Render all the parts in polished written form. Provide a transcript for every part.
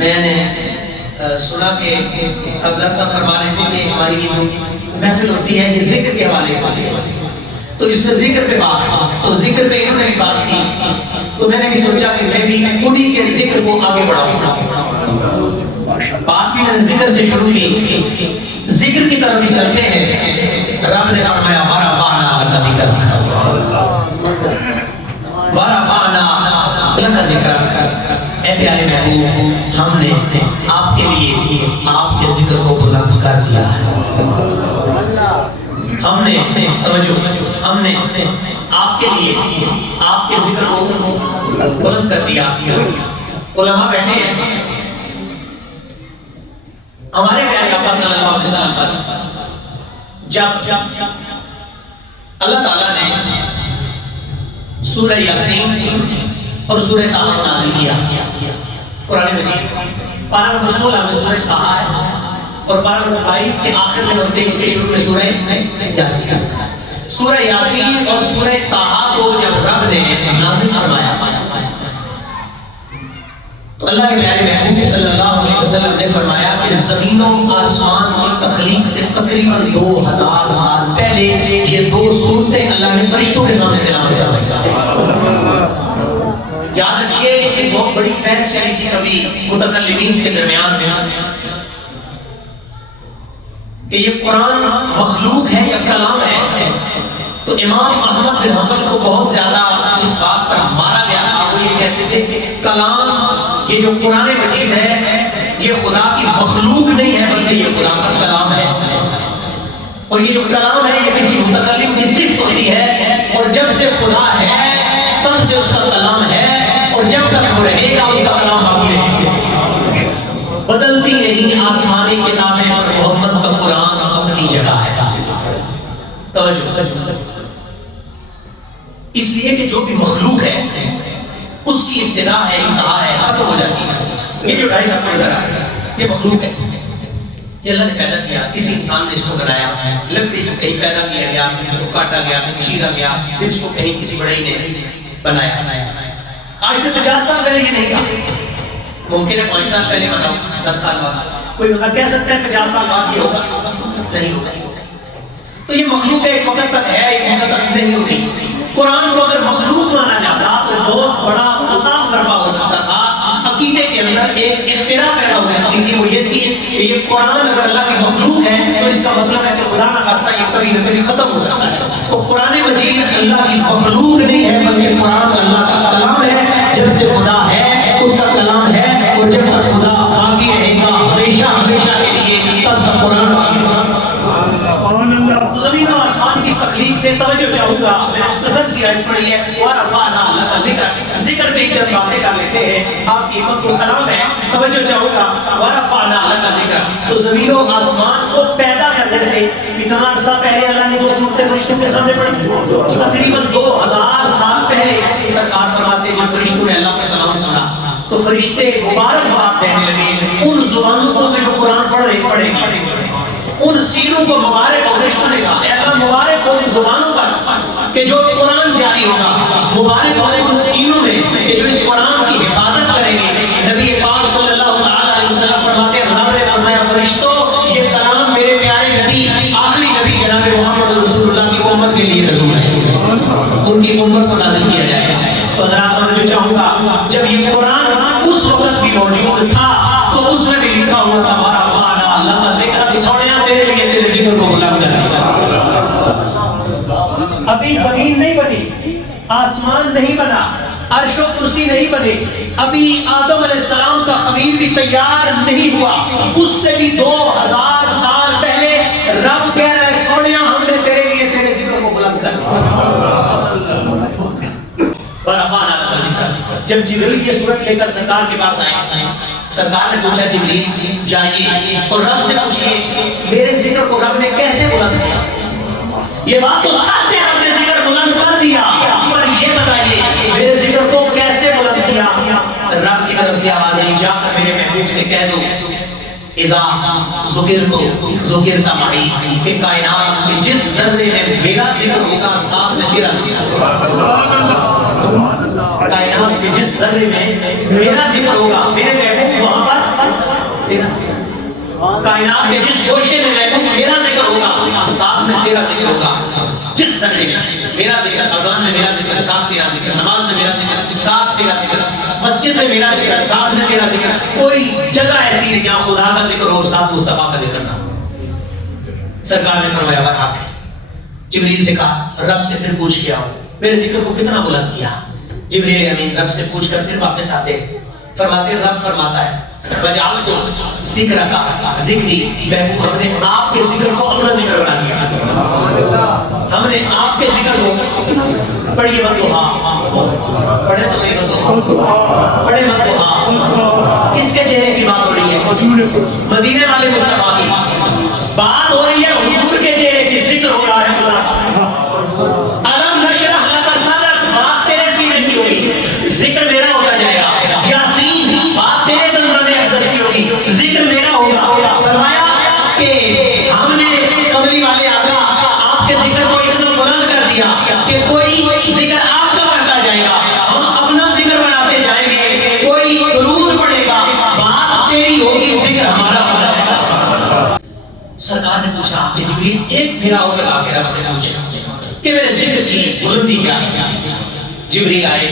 میں نے سنا کہ سبزہ صاحب فرما رہے تھے کہ ہماری محفل ہوتی ہے یہ ذکر کے حوالے سے ہوتی ہے، تو اس میں ذکر پہ بات تھا، تو ذکر پہ انہوں نے بھی بات کی، تو میں نے بھی سوچا کہ میں بھی انہی کے ذکر کو آگے بڑھاؤں۔ بات بھی میں نے ذکر سے شروع کی، ذکر کی طرف ہی چلتے ہیں۔ رب نے فرمایا وَرَفَعْنَا لَكَ ذِكْرَكَ، وَرَفَعْنَا لَكَ ذِكْرَكَ، اے پیارے محبوب ہم نے آپ کے لیے آپ کے ذکر کو بلند کر دیا ہے۔ ہم نے آپ کے لیے آپ کے ذکر کو بلند کر دیا۔ علماء بیٹھے ہیں، ہمارے پیارے آقا صلی اللہ علیہ وسلم پر جب اللہ تعالیٰ نے سورہ یاسین اور سورہ طٰہٰ کو نازل کیا، قرآن مجید پارہ نمبر 16 میں سورہ طٰہٰ ہے اور پارہ نمبر 22 کے آخر میں اور 23 کے شروع میں سورہ یاسین۔ سورہ یاسین اور سورہ طٰہٰ کو جب رب نے نازل فرمایا تو اللہ کے پیارے محبوب صلی اللہ علیہ وسلم نے فرمایا کہ زمین و آسمان کی تخلیق سے تقریباً 2000 سال پہلے یہ دو سورتیں اللہ نے فرشتوں کے سامنے تلاوت کروائی۔ یاد رکھیے ایک بہت بڑی بحث چلی تھی کبھی متکلمین کے درمیان میں کہ یہ قرآن مخلوق ہے یا کلام ہے، تو امام احمد بن حنبل کو بہت زیادہ اس بات پر مارا گیا تھا۔ وہ یہ کہتے تھے کہ کلام، یہ جو قرآن مجید ہے یہ خدا کی مخلوق نہیں ہے بلکہ یہ خدا کا کلام ہے، اور یہ جو کلام ہے یہ کسی متکلم کی صفت ہوتی ہے، اور جب سے خدا ہے تب سے اس کا کلام ہے، اور جب تک وہ رہے گا اس کا کلام باقی رہے گا۔ بدلتی نہیں آسمانی کتابیں اور محمد کا قرآن اپنی جگہ ہے۔ توجہ، اس لیے کہ جو بھی مخلوق ہے اس کی ابتدا ہے، انتہا ہے، ختم ہو جاتی ہے۔ یہ جو ڈھائی سب کو نظر آ رہا ہے یہ مخلوق ہے، یہ اللہ نے پیدا کیا، کسی انسان نے اس کو بنایا، لکڑی کو کہیں پیدا کیا گیا، کہیں کو کاٹا گیا، کہیں چیرا گیا، پھر اس کو کہیں کسی بڑائی نے بنایا۔ آج سے 50 سال پہلے یہ نہیں تھا، ممکن ہے 5 سال پہلے بناؤ، 10 سال بعد کوئی بندہ کہہ سکتا ہے 50 سال بعد یہ ہوگا، نہیں ہوگا۔ تو یہ مخلوق ایک وقت تک ہے، ایک وقت تک نہیں ہوگی۔ قرآن کو اگر مخلوق مانا جاتا تو بہت بڑا فساد برپا ہو سکتا تھا، عقیدے کے اندر ایک اختراع پیدا ہو سکتی تھی، وہ یہ تھی کہ یہ قرآن اگر اللہ کی مخلوق ہے تو اس کا مطلب ہے کہ خدا نہ خواستہ یہ کبھی نہ کبھی ختم ہو سکتا ہے۔ تو قرآن مجید اللہ کی مخلوق نہیں ہے بلکہ قرآن اللہ کا کلام ہے۔ جب سے خدا ہے اس کا کلام ہے، اور جب تک خدا باقی رہے گا ہمیشہ ہمیشہ کے لیے، تب تک قرآن باقی رہے گا۔ زمین و آسمان کی تخلیق سے توجہ چاہوں گا، میں مختصر سی آیت پڑھی ہے، وَرَفَعْنَا لَكَ ذِكْرَكَ، ذکر پہ چند باتیں کر لیتے ہیں، آپ کی حکمت کو سلام ہے، توجہ چاہوں گا۔ وَرَفَعْنَا لَكَ ذِكْرَكَ، تو زمین و آسمان کو پیدا کرنے سے کتنا عرصہ پہلے اللہ نے 2 سورتیں فرشتوں کے سامنے پڑھی؟ تقریباً 2000 سال پہلے سرکار فرماتے ہیں جب فرشتوں نے اللہ کا کلام سنا تو فرشتے مبارکباد دینے لگے ان زبانوں کو جو قرآن پڑھے گی، ان سینوں کو مبارک ہو۔ فرشتوں نے کہا اے اللہ مبارک ہو ان زبانوں پر کہ جو قرآن جاری ہوگا، مبارک ہو ان سینوں میں کہ جو اس قرآن کی حفاظت کریں گے۔ نبی پاک صلی اللہ علیہ وسلم فرماتے ہیں رب نے فرمایا فرشتوں یہ کلام میرے پیارے نبی آخری نبی جناب محمد رسول اللہ کی امت کے لیے نازل ہے، ان کی امت کو نازل کیا جائے گا۔ تو حضرات میں جو چاہوں گا جب یہ قرآن اس وقت بھی موجود تھا تو اس میں بھی لکھا ہوا تھا وَرَفَعْنَا لَكَ ذِكْرَكَ، سوڑیا تیرے لیے تیرے ذکر کو بلند کر دیا۔ ابھی زمین نہیں بنی، آسمان نہیں بنا، عرش و کرسی نہیں بنے، ابھی آدم علیہ السلام کا خمیر بھی تیار نہیں ہوا، اس سے بھی 2000 سال پہلے رب کہہ رہا ہے سوڑیا ہم نے تیرے لیے تیرے ذکر کو بلند کر دیا۔ جب جبریل یہ صورت لے کر سرکار کے پاس آئے، سرکار نے پوچھا جبریل جائیے اور رب سے پوچھئے میرے ذکر کو رب نے کیسے بلند کیا؟ یہ بات تو سچ ہے رب نے ذکر بلند کر دیا، پر یہ بتائیے میرے ذکر کو کیسے بلند کیا؟ رب کی طرف سے آواز آئی جا کر میرے محبوب سے کہہ دو اذا ذکرت معی کہ کائنات کے جس ذرے میں میرا ذکر ہوگا ساتھ میں تیرا ذکر، کائنات کے جس ذرے میں میرا ذکر ہوگا، میرے محبوب وہاں پر تیرا ذکر، کائنات کے جس گوشے میں محبوب میرا ذکر ہوگا ساتھ میں تیرا ذکر ہوگا، جس سجدے میں میرا ذکر، اذان میں میرا ذکر ساتھ تیرا ذکر، نماز میں میرا ذکر ساتھ تیرا ذکر، مسجد میں میرا ذکر ساتھ میں تیرا ذکر، کوئی جگہ ایسی نہیں جہاں خدا کا ذکر ہو ساتھ مصطفیٰ کا ذکر نہ ہو۔ سرکار نے فرمایا برحق ہے۔ جبریل سے کہا رب سے پھر پوچھ کے آؤ میرے ذکر کو کتنا بلند کیا۔ جبریل امین رب سے پوچھ کر پھر واپس آتے، فرماتے رب فرماتا ہے وجعلت ذکرک ذکری، محبوب ہم نے آپ کے ذکر کو اپنا ذکر بنا دیا، ہم نے آپ کے ذکر کو پڑھیے والدہا، پڑھے تو صحیح والدہا، پڑھے والدہا، کس کے چہرے کی بات ہو رہی ہے؟ مدینے والے مصطفیٰ کی بات ہو رہی ہے، حضور کے چہرے کی ذکر ہو رہا ہے۔ الم نشرح لک صدرک، بات تیرے سینے کی ہوگی، ذکر میرا ہوتا جائے گا۔ یاسین، بات تیرے دندان اقدس کی ہوگی، ذکر میرا ہوگا۔ فرمایا کہ ہم نے کملی والے آقا آپ کے ذکر کو اتنا بلند کر دیا کہ کوئی ذکر آپ کا بنتا جائے گا، ہم اپنا ذکر بناتے جائیں گے، کوئی درود پڑھے گا، بات تیری ہوگی، ذکر ہمارا ہوگا۔ سرکار نے پوچھا کہ جبریل ایک پھیرا ہو کر آ کے رب سے پوچھا کہ میرے ذکر کی بلندی کیا ہے۔ جبریل آئے،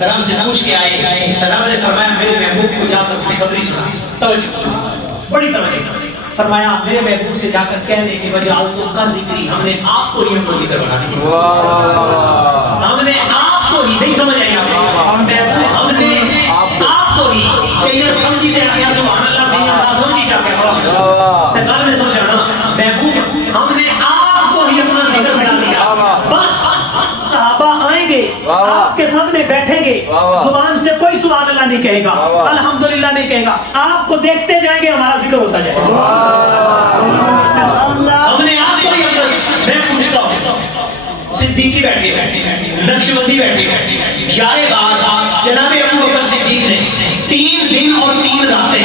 رب سے پوچھ کے آئے، رب نے فرمایا میرے محبوب کو جا کر خوشخبری سنا، توجہ بڑی توجہ، فرمایا میرے محبوب سے جا کر کہہ دے کہ وجعلت کا ذکری، ہم نے آپ کو ہی اپنا ذکر بنا دیا، ہم نے آپ کو ہی، نہیں سمجھ آئی آپ محبوب، ہم نے آپ کو ہی، کہ یہ سمجھی دے رہا سبحان اللہ بھی اللہ سمجھی جا کے تکال میں سمجھانا، محبوب ہم نے آپ کو ہی اپنا ذکر بنا دیا، بس صحابہ آئیں گے آپ کے سامنے بیٹھیں گے، زبان سے کوئی سبحان اللہ نہیں کہے گا، الحمدللہ نہیں کہے گا، آپ کو دیکھتے جائیں گے ہمارا ذکر ہوتا جائے گا۔ ہم نے آپ کو ہی اپنا، میں پوچھتا ہوں صدیقی بیٹھے، نقشبندی بیٹھے، یار غار جناب ابو بکر صدیق نے 3 دن اور 3 راتیں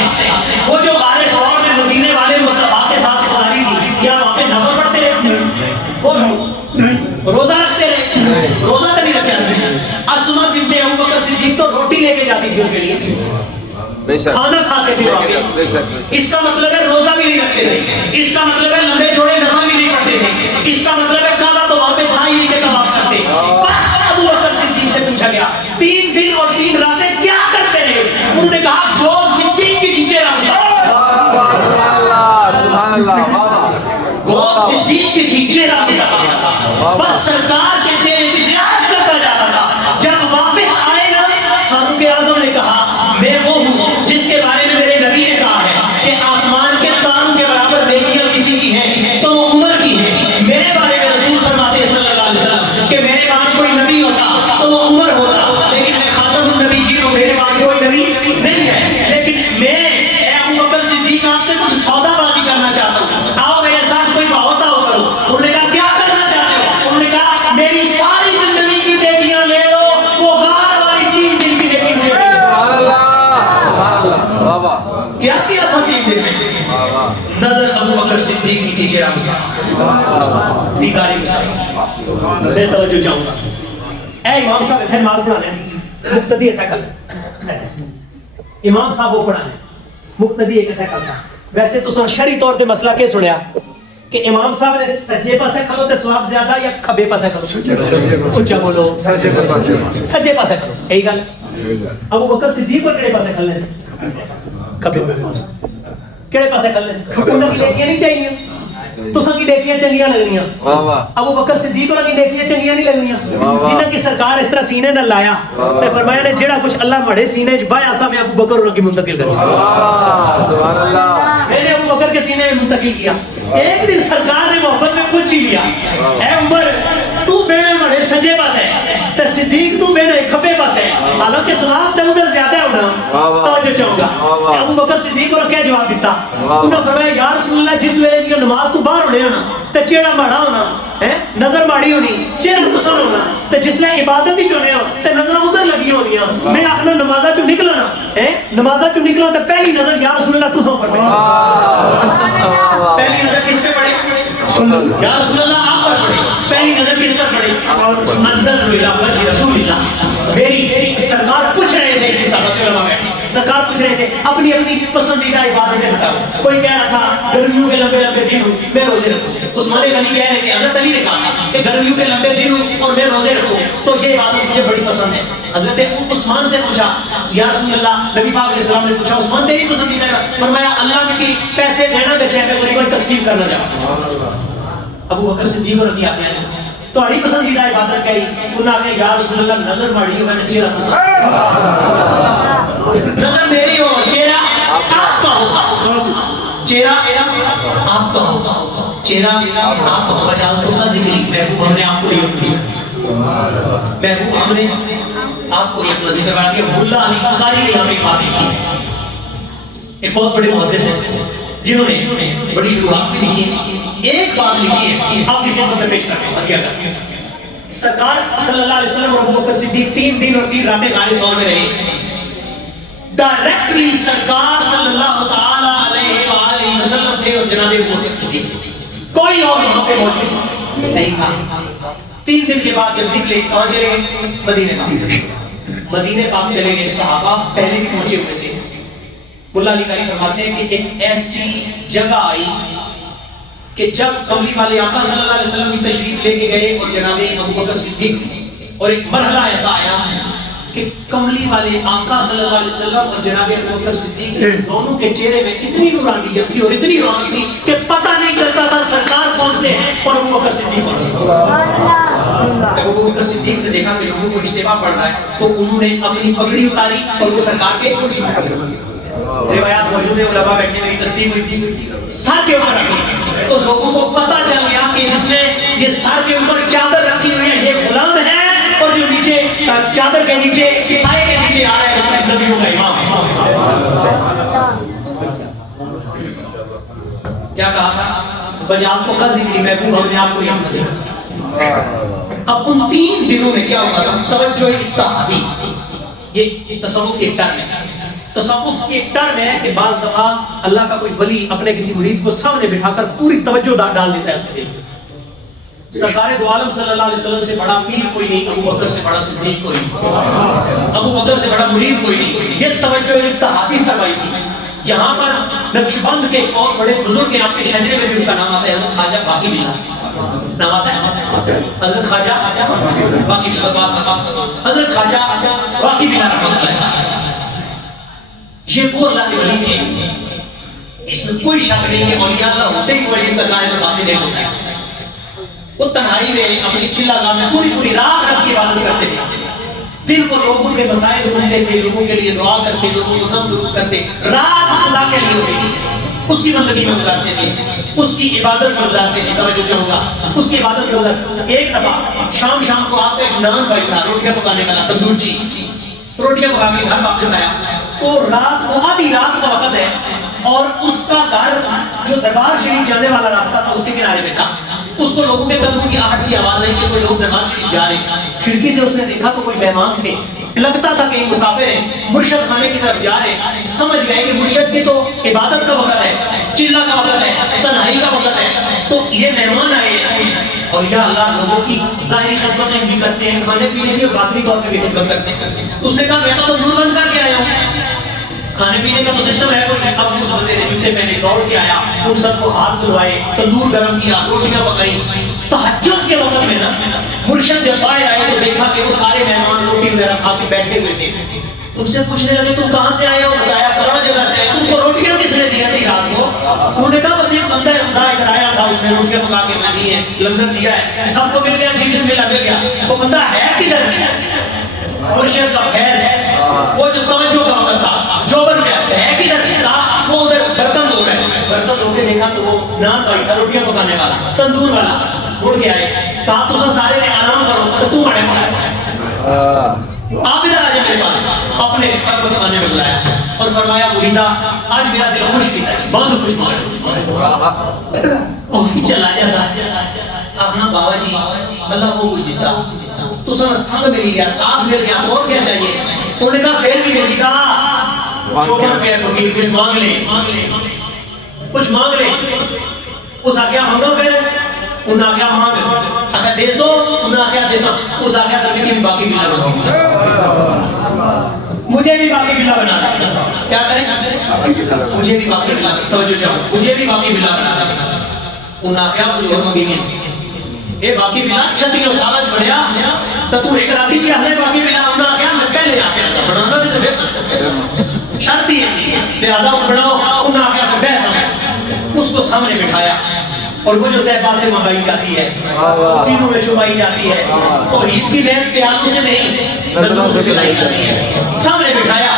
وہ جو غار ثور میں مدینے والے مصطفیٰ کے ساتھ گزاری تھی، کیا وہاں پہ نفل پڑھتے رہے؟ وہ روزہ رکھتے رہے؟ روزہ تو نہیں رکھا اس نے۔ اسما بنت ابو بکر صدیق تو روٹی لے کے جاتی تھی ان کے لیے، کھانا کھاتے تھے وہاں پہ، اس کا مطلب ہے روزہ بھی نہیں رکھتے تھے، اس کا مطلب ہے لمبے چوڑے نفل بھی نہیں پڑھتے تھے، اس کا مطلب ہے کعبہ تو وہاں پہ تھا ہی نہیں کہ طواف کرتے۔ بس ابو بکر صدیق سے پوچھا گیا 3 دن اور 3 راتیں کیا کرتے رہے؟ انہوں نے کہا گو صدیق کے نیچے سبحان اللہ، گو صدیق کے نیچے بس سرکار کے چہرے کی زیارت کرتا جاتا تھا۔ جب واپس آئے نا، فاروق اعظم نے کہا میں وہ ہوں جس کے بارے میں میرے نبی نے کہا ہے کہ آسمان کے تاروں کے برابر نیکیاں کسی کی ہیں تو وہ عمر کی ہے۔ میرے بارے میں رسول فرماتے ہیں صلی اللہ علیہ وسلم کہ میرے بعد کوئی نبی ہوتا تو وہ عمر ہوتا، لیکن میں خاتم النبیین ہوں، میرے بعد کوئی نبی نہیں ہے، لیکن میں اے ابو بکر صدیق آپ سے کچھ سودا بازی کرنا چاہتا ہوں، آؤ میرے ساتھ کوئی بہوتا ہو کرو۔ انہوں نے کہا کیا کرنا چاہتے ہو؟ انہوں نے کہا میری ساری زندگی کی نیکیاں لے لو، وہ غار والی 3 دن کی نیکی مجھے دے۔ سبحان اللہ، کیا کیا تھا 3 دن میں؟ نظر ابو بکر صدیق کی چہرہ مصطفیٰ، دیدار مصطفیٰ۔ میں توجہ چاہوں گا، اے امام صاحب اتنے نماز پڑھانے مقتدی اتنا کل، امام صاحب وہ پڑھانے مقتدی ایک اتنا کل تھا۔ ویسے تو سن شرعی طور تے مسئلہ کے سنیا کہ امام صاحب نے سجے پاسے کھلو تے ثواب زیادہ یا کھبے پاسے کھلو؟ اچھا بولو، سجے پاسے کھلو، یہی گل۔ ابو بکر صدیق کو کہڑے پاسے کھلنے سے؟ کھبے پاسے۔ کہڑے پاسے کھلنے سے؟ انہاں کی نیکیاں نہیں چاہیے، تساں کی نیکیاں چنگیاں لگنیاں، ابو بکر صدیق انہاں کی نیکیاں چنگیاں نہیں لگنیاں، جنہاں کی سرکار اس طرح سینے نہ لایا تے فرمایا نے جڑا کچھ اللہ مڑے سینے وچ بایا سا میں ابو بکر انہاں کی منتقل کروں۔ سبحان اللہ، میں نے ابو بکر کے سینے میں منتقل کیا۔ ایک دن سرکار نے محبت میں پوچھ ہی لیا اے عمر تو بیڑے مڑے سجے پاسے تے صدیق تو بیڑے کھبے پاسے، حالانکہ ثواب تے ادھر زیادہ ہونا، توجہ چاہوں گا۔ ابو بکر صدیق نے کیا جواب دیتا؟ انہوں نے فرمایا یا رسول اللہ جس ویلے دی نماز تو باہر ہونے ہونا تے چہرہ ماڑا ہونا ہے، نظر ماڑی ہونی، چہرہ حسن ہونا، تے جس لے عبادت ہی چونے ہو تے نظر ادھر لگی ہونیاں۔ میں آخنا نمازہ چوں نکلنا ہے، نمازہ چوں نکلنا تے پہلی نظر یا رسول اللہ تساں پر پڑے، پہلی نظر کس پہ پڑے؟ یا رسول اللہ آپ پر پڑے، پہلی نظر کس پر پڑے؟ النظر الی وجہ رسول اللہ۔ میری سرکار پوچھ رہے تھے کہ صحابہ سے علماء بیٹھے سرکار پوچھ رہے تھے اپنی اپنی پسندیدہ عبادتیں بتاؤ. کوئی کہہ رہا تھا گرمیوں کے لمبے لمبے دن ہوں میں روزے رکھوں. عثمان غنی کہہ رہے تھے حضرت علی نے کہا کہ گرمیوں کے لمبے دن ہوں اور میں روزے رکھوں تو یہ عبادت مجھے بڑی پسند ہے. حضرت عثمان سے پوچھا یا رسول اللہ, نبی پاک علیہ السلام نے پوچھا عثمان تیری پسندیدہ ہے؟ فرمایا اللہ میں کی پیسے دینا گچے میں غریبوں تقسیم کرنا چاہتا. ابو بکر صدیق رضی اللہ عنہ تو اڑی پسندیدہ عبادت کہی. انہوں نے یا رسول اللہ نظر ماڑی میں نے چہرہ پسند, نظر میری ہو چہرہ آپ کا ہو, چہرہ آپ کا ہو, چہرہ آپ کا بجال تو کا ذکری محبوب ہم نے آپ کو یہ محبوب ہم نے آپ کو یہ اپنا ذکر بنا دیا. ملا علی بخاری نے یہاں پہ ایک بات لکھی, ایک بہت بڑے محدث ہیں جنہوں نے بڑی شروعات بھی لکھی ہے. ایک بات لکھی ہے آپ کی خدمت میں پیش کرتے ہیں, ہدیہ کرتے ہیں. سرکار صلی اللہ علیہ وسلم اور ابو بکر صدیق 3 دن اور 3 راتیں غار ثور میں رہے. ڈائریکٹلی سرکار صلی اللہ تعالی علیہ وآلہ وسلم سے اور جناب ابو بکر صدیق کوئی اور وہاں پہ موجود نہیں تھا. 3 دن کے بعد جب نکلے کہاں چلے گئے؟ مدینے پاک. مدینے پاک چلے گئے. صحابہ پہلے بھی پہنچے ہوئے تھے. ملا علی قاری فرماتے ہیں کہ ایک ایسی جگہ آئی کہ جب کملی والے آقا صلی اللہ علیہ وسلم کی تشریف لے کے گئے اور جناب ابو بکر صدیق, اور ایک مرحلہ ایسا آیا کہ کملی والے آقا صلی اللہ علیہ وسلم اور جناب ابو بکر صدیق دونوں کے چہرے میں اتنی نورانیت تھی اور اتنی رونق تھی کہ پتہ نہیں چلتا تھا سرکار کون سے ہیں اور ابو بکر صدیق کون سے. ابو بکر صدیق نے دیکھا کہ لوگوں کو اشتباہ پڑ رہا ہے تو انہوں نے اپنی پگڑی اتاری اور وہ سرکار کے روایات موجود ہیں, علماء بیٹھے میری تصدیق ہوئی تھی, سر کے اوپر رکھی تو لوگوں کو پتہ چل گیا کہ جس نے یہ سر کے اوپر چادر رکھی ہوئی ہے یہ غلام ہے اور جو نیچے چادر کے نیچے سائے کے نیچے آ رہا ہے وہ نبیوں کا امام. کیا کہا تھا؟ بجال تو کا ذکر محبوب ہم نے آپ کو یہاں نظر. اب ان 3 دنوں میں کیا ہوا تھا؟ توجہ اتحادی, یہ تصوف کی ایک ٹرم ہے. تصوف کی ایک ٹرم ہے کہ بعض دفعہ اللہ کا کوئی ولی اپنے کسی مرید کو سامنے بٹھا کر پوری توجہ ڈال دیتا ہے اس کے. سرکار دو عالم صلی اللہ علیہ وسلم سے بڑا پیر کوئی نہیں, ابو بکر سے بڑا صدیق کوئی نہیں, ابو بکر سے بڑا مرید کوئی نہیں. یہ توجہ اتحادی فرمائی تھی. یہاں پر نقشبند کے ایک اور بڑے بزرگ ہیں, آپ کے شجرے میں بھی ان کا نام آتا ہے, حضرت خواجہ باقی بلا نام آتا ہے, حضرت خواجہ باقی بلا, حضرت خواجہ باقی بلا رحمۃ اللہ. یہ وہ اللہ کے ولی تھے, اس میں کوئی شک نہیں کہ اولیاء اللہ ہوتے ہی کوئی کا ظاہر باتیں نہیں ہوتا ہے. وہ تنہائی میں اپنی چلا گاہ میں پوری رات رب کی عبادت کرتے تھے. دن کو لوگوں کے مسائل سنتے تھے, لوگوں کے لیے دعا کرتے, لوگوں کو نم درود کرتے. رات خدا کے لیے ہوتی تھی, اس کی بندگی میں گزارتے تھے, اس کی عبادت میں گزارتے تھے. توجہ سے ہوگا, اس کی عبادت میں گزارتے. ایک دفعہ شام کو آپ کا ایک نان بھائی تھا روٹیاں پکانے والا, تندورچی, روٹیاں پکا کے گھر واپس آیا تو رات کو آدھی رات کا وقت ہے اور اس کا گھر جو دربار شریف جانے والا راستہ تھا اس کے کنارے پہ تھا. اس کو لوگوں کے قدموں کی آہٹ کی آواز آئی کہ کوئی لوگ دربار شریف جا رہے ہیں. کھڑکی سے اس نے دیکھا تو کوئی مہمان تھے, لگتا تھا کہ یہ مسافر ہیں, مرشد خانے کی طرف جا رہے ہیں. سمجھ گئے کہ مرشد کی تو عبادت کا وقت ہے, چلا کا وقت ہے, تنہائی کا وقت ہے, تو یہ مہمان آئے ہیں. اور یا اللہ لوگوں کی ظاہری خدمت بھی کرتے ہیں, کھانے پینے کی اور باطنی طور پہ بھی خدمت کرتے ہیں. اس نے کہا میں تو تندور بند کر کے آیا ہوں, کھانے پینے کا تو سسٹم ہے کوئی. اب اس بندے نے جوتے پہنے دوڑ کے آیا, ان سب کو ہاتھ دھلوائے, تندور گرم کیا, روٹیاں پکائی. تہجد کے وقت میں نا مرشد جب باہر آئے تو دیکھا کہ وہ سارے مہمان روٹی وغیرہ کھا کے بیٹھے ہوئے تھے. ان سے پوچھنے لگے تم کہاں سے آئے ہو؟ بتایا فلاں جگہ سے آئے. تم کو روٹیاں کس نے دی تھی رات کو؟ انہوں نے کہا بس ایک بندہ خدا ادھر آیا تھا, اس نے روٹیاں پکا کے میں دی ہیں, لنگر دیا ہے, سب کو مل گیا, جی بسم اللہ مل گیا. وہ بندہ ہے کدھر؟ مرشد کا فیض, وہ جو توجہ کا وقت تھا جو بن گیا ہے کدھر تھا, وہ ادھر برتن دھو رہے ہیں. برتن دھو کے دیکھا تو وہ نان بھائی تھا روٹیاں پکانے والا, تندور والا. اٹھ کے آئے, کہا تو سارے نے آرام کرو تو تو بڑے آپ ادھر آ جائے میرے پاس. اپنے خدمت خانے میں بلایا اور فرمایا مریدا آج میرا دل خوش کیتا ہے, بہت خوش مار اور چلا جا اپنا بابا جی اللہ کو کچھ دیتا تو سن سنگ مل گیا, ساتھ مل گیا, تو اور کیا چاہیے. انہوں نے کہا پھر بھی نہیں کہا جو کیا پہ فقیر کچھ مانگ لے, کچھ مانگ لے. اس آگیا مانگا, پھر انہوں نے آگیا مانگ, آگیا دیسو, انہوں نے آگیا دیسو, اس آگیا کرنے کی باقی بھی لگا. مجھے بھی باقی بلا بنا دے. کیا کریں؟ مجھے بھی باقی بلا, توجہ چاہو, مجھے بھی باقی بلا بنا دے. انہاں کیا کچھ اور مگی نہیں, اے باقی بلا 36 سال بڑھیا تو تو ایک راتی جی ہمیں باقی بلا انہاں کیا میں پہلے آ کے بنانا بھی تو بہتر شرط ہی ایسی لہذا بناؤ. انہاں کیا کہ بحث اس کو سامنے بٹھایا اور وہ جو طیبہ سے منگائی جاتی ہے, سینوں میں چھپائی جاتی ہے, توحید کی لہر پیالوں سے نہیں نظروں سے پلائی جاتی ہے. سامنے بٹھایا,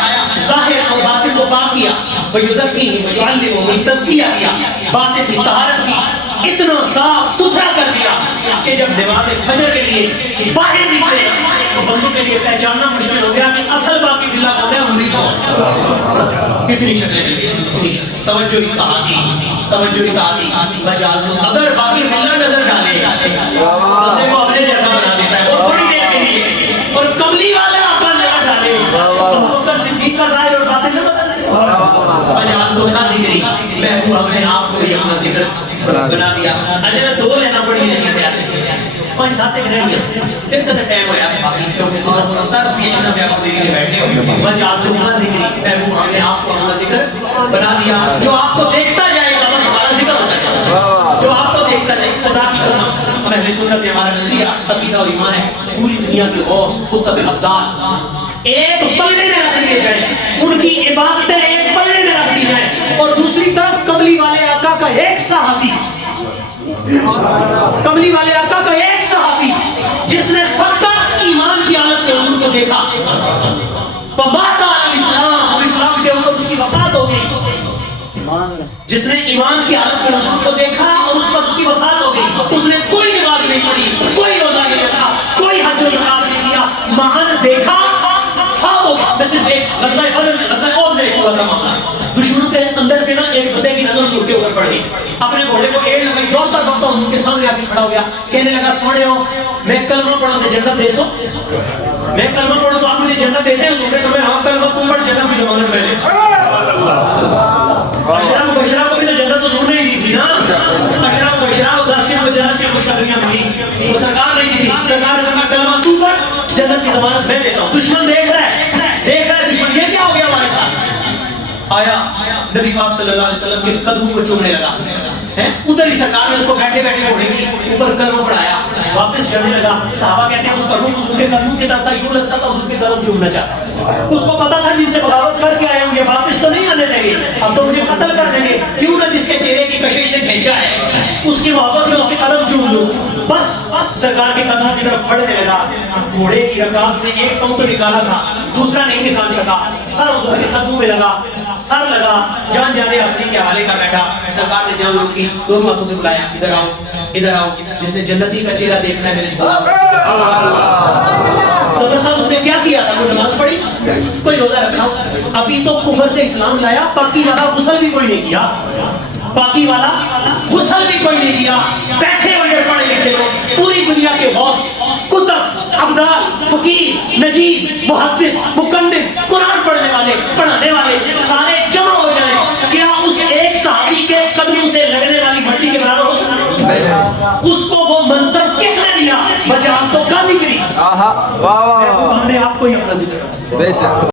ظاہر اور باطن کو پاک کیا, وَيُزَكِّيهِمْ وَيُعَلِّمُهُمُ التَّزْكِيَّةَ کیا, باطن کی طہارت کی, اتنا صاف ستھرا کر دیا کہ جب نماز فجر کے لیے باہر نکلے تو بندوں کے لیے پہچاننا مشکل ہو گیا کہ اصل باقی بلا کون ہے, مرید کون. اتنی شکلیں ملی, اتنی شکلیں. توجہ اتحادی, توجہ اتحادی. وجعلت, اگر باقی بلا نظر ڈالے بندے کو اپنے جیسا بنا دیتا ہے اور تھوڑی دیر کے لیے, اور کملی والا اپنا نظر ڈالے تو بکر صدیق کا ظاہر اور باطن نہ بدل دے. وجعلت کا ذکری, محبوب ہم نے آپ کو ہی اپنا ذکر بنا دیا. اچھا میں 2 لینا پڑی ہے نیت یاد رکھیے, 5-7 ایک رہ گیا پھر کدھر ٹائم ہو جاتا ہے باقی کیونکہ تو سب کو ترس بھی ہے جب آپ دیکھنے بیٹھے ہو. وجعلت کا ذکری, محبوب ہم نے آپ کو اپنا ذکر بنا دیا. جو آپ کو دیکھتا جائے گا بس ہمارا ذکر ہوتا ہے, جو آپ کو دیکھتا جائے. خدا کی قسم اہل سنت ہمارا نظریہ عقیدہ اور ایمان ہے, پوری دنیا کے غوث قطب ابدال ایک پلڑے میں رکھ دیے جائیں, ان کی عبادتیں ایک پلڑے میں رکھ دی جائیں, اور دوسری طرف کملی والے آقا کا ایک صحابی, کملی والے آقا کا ایک صحابی جس نے فقط ایمان کی حالت میں حضور کو دیکھا, فمات علی الاسلام, اور اسلام کے اوپر اس کی وفات ہو گئی. جس نے ایمان کی حالت میں حضور کو دیکھا اور اس پر اس کی وفات ہو گئی, اس نے کوئی نماز نہیں پڑھی, کوئی روزہ نہیں رکھا, کوئی حج و زکات نہیں کیا, مہان دیکھا فوت ہو گیا. میں صرف ایک غزوہ بدر میں, غزوہ احد میں ہوا تھا معاملہ. دشمنوں کے اندر سے نا ایک بندے کی نظر حضور کے اوپر پڑ گئی, اپنے گھوڑے کو ایڑ لگائی, دوڑتا دوڑتا حضور کے سامنے آ کے کھڑا ہو گیا, کہنے لگا سونے ہو میں کلمہ پڑھوں تو جنت دے سو, میں کلمہ پڑھوں تو آپ مجھے جنت دیتے ہیں. حضور نے کہا ہاں کلمہ تو پڑھ, جنت کی ضمانت میں لے. اشرا مبشرہ کو بھی تو جنت حضور نے ہی دی تھی نا, اشرا مبشرہ کو 10 کو جنت کی خوشخبریاں ملی, وہ سرکار نے دی تھی. سرکار نے کہا کلمہ تو پڑھ, جنت کی ضمانت میں دیتا ہوں. دشمن دیکھ رہا ہے, دیکھ رہا ہے دشمن, یہ کیا ہو گیا ہمارے ساتھ. آیا نبی پاک صلی اللہ علیہ وسلم کے قدموں کو چومنے لگا, ادھر ہی سرکار نے اس کو بیٹھے بیٹھے گھوڑے کی اوپر کلمہ پڑھایا, واپس چڑھنے لگا. صحابہ کہتے ہیں اس کا روح حضور کے قدموں کی طرف تھا, یوں لگتا تھا حضور کے قدم چومنا چاہتا. اس کو پتا تھا جن سے بغاوت کر کے آئے ہوں گے واپس تو نہیں آنے دیں گے, اب تو مجھے قتل کر دیں گے, کیوں نہ جس کے چہرے کی کشش نے کھینچا ہے اس کی محبت میں اس کے قدم چوم لوں. بس سرکار کے قدموں کی طرف بڑھنے لگا. گھوڑے کی رکاب سے ایک پاؤں تو نکالا تھا, دوسرا نہیں نکال سکا. سر حضور کے قدموں میں لگا, سر لگا, جان جانے اپنے کے حوالے کا بیٹھا. سرکار نے جان روکی, دونوں ہاتھوں سے بلایا, ادھر آؤ, ادھر آؤ, جس نے جنتی کا چہرہ دیکھنا ہے میرے سے ظفر صاحب اس نے کیا کیا تھا, کوئی نماز پڑھی, کوئی روزہ رکھا, ابھی تو کفر سے اسلام لایا, پاکی والا غسل بھی کوئی نہیں کیا, پاکی والا غسل بھی کوئی نہیں کیا. بیٹھے ہوئے پڑھے لکھے لوگ, پوری دنیا کے غوث کتب ابدال فقیر نجیب محدث مقنن قرآن پڑھنے والے پڑھانے والے سارے جمع ہو جائیں, کیا اس ایک صحابی کے قدموں سے لگنے والی مٹی کے برابر ہو سکتا ہے؟ اس کو وہ منصب کس نے دیا؟ وجعلت کا ذکری, ہم نے آپ کو ہی اپنا ذکر.